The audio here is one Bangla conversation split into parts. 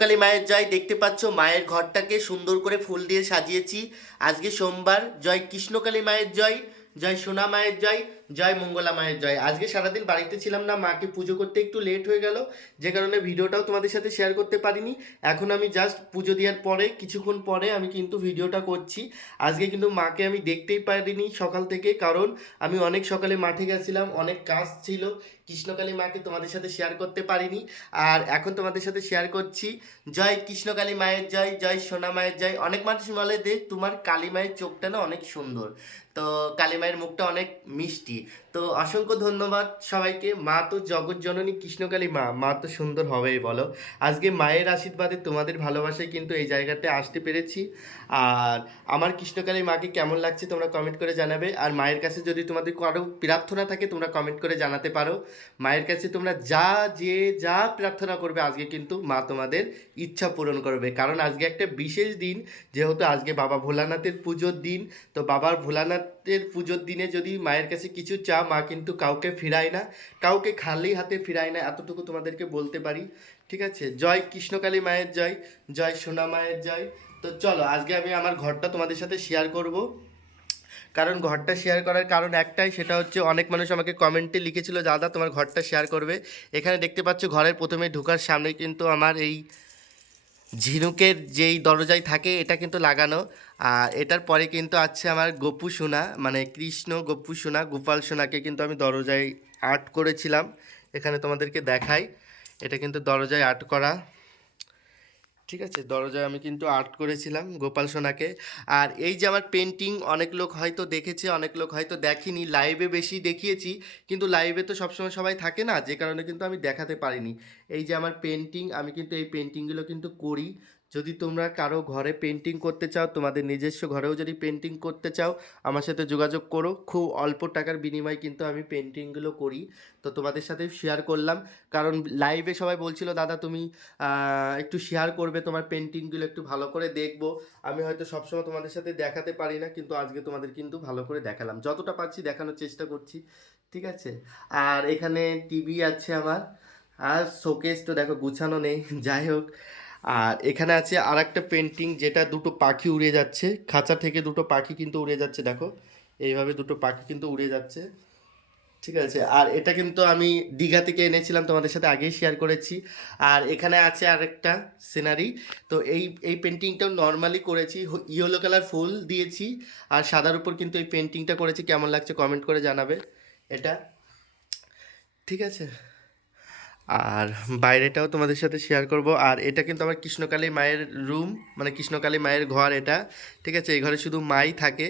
কালী মায়ের জয় দেখতে পাচ্ছ। মায়ের ঘরটাকে সুন্দর করে ফুল দিয়ে সাজিয়েছি। আজকে সোমবার। জয় কৃষ্ণকালী মায়ের জয়। জয় সোনা মায়ের জয়। জয় মঙ্গলা মায়ের জয়। আজকে সারাদিন বাড়িতে ছিলাম না, মাকে পুজো করতে একটু লেট হয়ে গেল, যে কারণে ভিডিওটাও তোমাদের সাথে শেয়ার করতে পারিনি। এখন আমি জাস্ট পুজো দেওয়ার পরে, কিছুক্ষণ পরে আমি কিন্তু ভিডিওটা করছি। আজকে কিন্তু মাকে আমি দেখতেই পারিনি সকাল থেকে, কারণ আমি অনেক সকালে মাঠে গেছিলাম, অনেক কাজ ছিল। কৃষ্ণকালী মাকে তোমাদের সাথে শেয়ার করতে পারিনি। আর এখন তোমাদের সাথে শেয়ার করছি, জয় কৃষ্ণকালী মায়ের জয় জয় সোনা মায়ের জয়। অনেক মানুষ বলে যে তোমার কালী মায়ের চোখটা না অনেক সুন্দর। তো কালী মায়ের মুখটা অনেক মিষ্টি। তো অসংখ্য ধন্যবাদ সবাইকে। মা তো জগৎ জননী, কৃষ্ণকালী মা। মা তো সুন্দর হবেই, বলো। আজকে মায়ের আশীর্বাদে তোমাদের ভালোবাসায় কিন্তু এই জায়গাতে আসতে পেরেছি। আর আমার কৃষ্ণকালী মাকে কেমন লাগছে তোমরা কমেন্ট করে জানাবে। আর মায়ের কাছে যদি তোমাদের কারও প্রার্থনা থাকে, তোমরা কমেন্ট করে জানাতে পারো। মায়ের কাছে তোমরা যা, যে, যা প্রার্থনা করবে, আজকে কিন্তু মা তোমাদের ইচ্ছা পূরণ করবে। কারণ আজকে একটা বিশেষ দিন। যেহেতু আজকে বাবা ভোলানাথের পুজোর দিন, তো বাবার ভোলানাথের পুজোর দিনে যদি মায়ের কাছে কিছু চা মা কিন্তু কাউকে ফিরায় না। কাউকে খালি হাতে ফিরায় না, এতটুকু তোমাদেরকে বলতে পারি। ঠিক আছে? জয় কৃষ্ণকালী মায়ের জয় জয় সোনা মায়ের জয়। তো চলো, আজকে আমি আমার ঘরটা তোমাদের সাথে শেয়ার করব। কারণ ঘরটা শেয়ার করার কারণ একটাই, সেটা হচ্ছে অনেক মানুষ আমাকে কমেন্টে লিখেছিল, দাদা, তোমার ঘরটা শেয়ার করবে। এখানে দেখতে পাচ্ছ, ঘরের প্রথমে ঢোকার সামনে কিন্তু আমার এই ঝিনুকের যেই দরজায় থাকে, এটা কিন্তু লাগানো। আর এটার পরে কিন্তু আছে আমার গপু সোনা মানে কৃষ্ণ গপু সোনা, গোপাল সোনাকে কিন্তু আমি দরজায় আর্ট করেছিলাম। এখানে তোমাদেরকে দেখাই। এটা কিন্তু দরজায় আর্ট করা। ঠিক আছে? দরজায় আমি কিন্তু আর্ট করেছিলাম গোপাল সোনাকে। আর এই যে আমার পেন্টিং অনেক লোক হয়তো দেখেছে, অনেক লোক হয়তো দেখেনি। লাইভে বেশি দেখিয়েছি, কিন্তু লাইভে তো সবসময় সবাই থাকে না, যে কারণে কিন্তু আমি দেখাতে পারিনি। এই যে আমার পেন্টিং আমি কিন্তু এই পেন্টিংগুলো কিন্তু করি। যদি তোমরা কারও ঘরে পেন্টিং করতে চাও, তোমাদের নিজস্ব ঘরেও যদি পেন্টিং করতে চাও, আমার সাথে যোগাযোগ করো। খুব অল্প টাকার বিনিময়ে কিন্তু আমি পেন্টিংগুলো করি। তো তোমাদের সাথে শেয়ার করলাম। কারণ লাইভে সবাই বলছিল, দাদা, তুমি একটু শেয়ার করবে, তোমার পেন্টিংগুলো একটু ভালো করে দেখব। আমি হয়তো সবসময় তোমাদের সাথে দেখাতে পারি না, কিন্তু আজকে তোমাদের কিন্তু ভালো করে দেখালাম। যতটা পারছি দেখানোর চেষ্টা করছি, ঠিক আছে? আর এখানে টিভি আছে আমার। আর শোকেস তো দেখো, গুছানো নেই। যাই হোক আর এখানে আছে আর একটা পেন্টিং যেটা দুটো পাখি উড়ে যাচ্ছে। খাঁচা থেকে দুটো পাখি কিন্তু উড়ে যাচ্ছে, দেখো। এইভাবে দুটো পাখি কিন্তু উড়ে যাচ্ছে। ঠিক আছে? আর এটা কিন্তু আমি দীঘা থেকে এনেছিলাম, তোমাদের সাথে আগেই শেয়ার করেছি। আর এখানে আছে আরেকটা সিনারি তো এই এই পেন্টিংটাও নর্মালি করেছি। ইয়েলো কালার ফুল দিয়েছি। আর সাদার উপর কিন্তু এই পেন্টিংটা করেছি। কেমন লাগছে কমেন্ট করে জানাবে এটা। ঠিক আছে? আর বাইরেটাও তোমাদের সাথে শেয়ার করব। আর এটা কিন্তু আমার কৃষ্ণকালী মায়ের রুম মানে কৃষ্ণকালী মায়ের ঘর এটা, ঠিক আছে? এই ঘরে শুধু মাই থাকে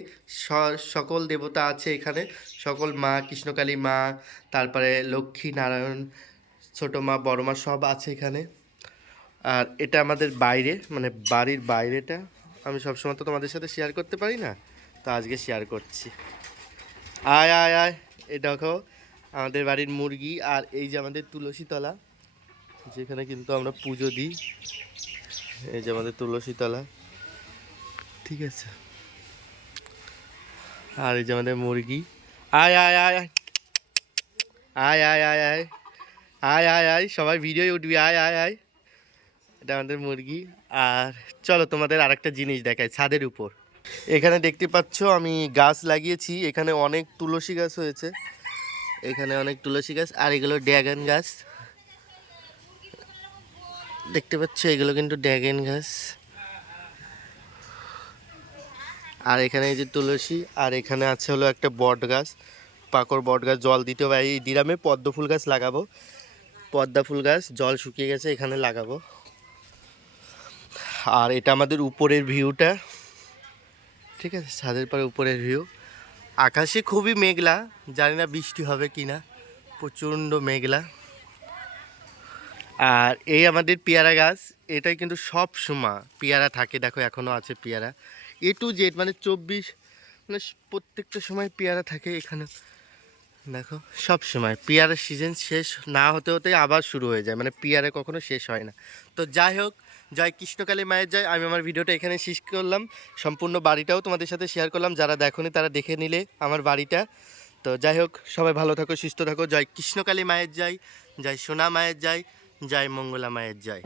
সকল দেবতা আছে এখানে। সকল মা, কৃষ্ণকালী মা, তারপরে লক্ষ্মী নারায়ণ, ছোটো মা, বড় মা সব আছে এখানে। আর এটা আমাদের বাইরে মানে বাড়ির বাইরেটা, আমি সবসময় তো তোমাদের সাথে শেয়ার করতে পারি না? তো আজকে শেয়ার করছি। আয় আয় আয় এটা দেখো আমাদের বাড়ির মুরগি আর এই যে আমাদের তুলসী তলা যেখানে কিন্তু আমরা পুজো দিই। এই যে আমাদের তুলসী তলা ঠিক আছে। আর এই যে আমাদের মুরগি। আয় আয় আয় আয়। আয় আয় আয় আয়। আয় আয় আয়। সবাই ভিডিও উঠবি। আয় আয় আয়। এটা আমাদের মুরগি। আর চলো তোমাদের আরেকটা জিনিস দেখাই ছাদের উপর। এখানে দেখতে পাচ্ছ আমি গাছ লাগিয়েছি। এখানে অনেক তুলসী গাছ হয়েছে। এখানে অনেক তুলসী গাছ, আর এগুলো ড্রাগন গাছ। দেখতে পাচ্ছ, এগুলো কিন্তু ড্রাগন গাছ। আর এখানে এই যে তুলসী, আর এখানে আছে হলো একটা বট গাছ পাকড় বট গাছ, জল দিতে হবে। এই ডিরামে পদ্ম ফুল গাছ লাগাবো। পদ্মা ফুল গাছ, জল শুকিয়ে গেছে, এখানে লাগাবো। আর এটা আমাদের উপরের ভিউটা। ঠিক আছে, ছাদের পরে উপরের ভিউ। আকাশে খুবই মেঘলা, জানি না বৃষ্টি হবে কি না প্রচণ্ড মেঘলা। আর এই আমাদের পেয়ারা গাছ, এটাই কিন্তু সব সময় পেয়ারা থাকে, দেখো এখনও আছে পেয়ারা। এ টু জেড মানে চব্বিশ মানে প্রত্যেকটা সময় পেয়ারা থাকে এখানে। দেখো, সব সময় পেয়ারার সিজন শেষ না হতে হতে আবার শুরু হয়ে যায় মানে পেয়ারা কখনো শেষ হয় না। তো যাই হোক জয় কৃষ্ণকালী মায়ের জয়। আমি আমার ভিডিওটা এখানে শেষ করলাম। সম্পূর্ণ বাড়িটাও তোমাদের সাথে শেয়ার করলাম। যারা দেখোনি তারা দেখে নিলে আমার বাড়িটা। তো যাই হোক, সবাই ভালো থাকো, সুস্থ থাকো। জয় কৃষ্ণকালী মায়ের জয় জয় সোনা মায়ের জয় জয় মঙ্গলা মায়ের জয়।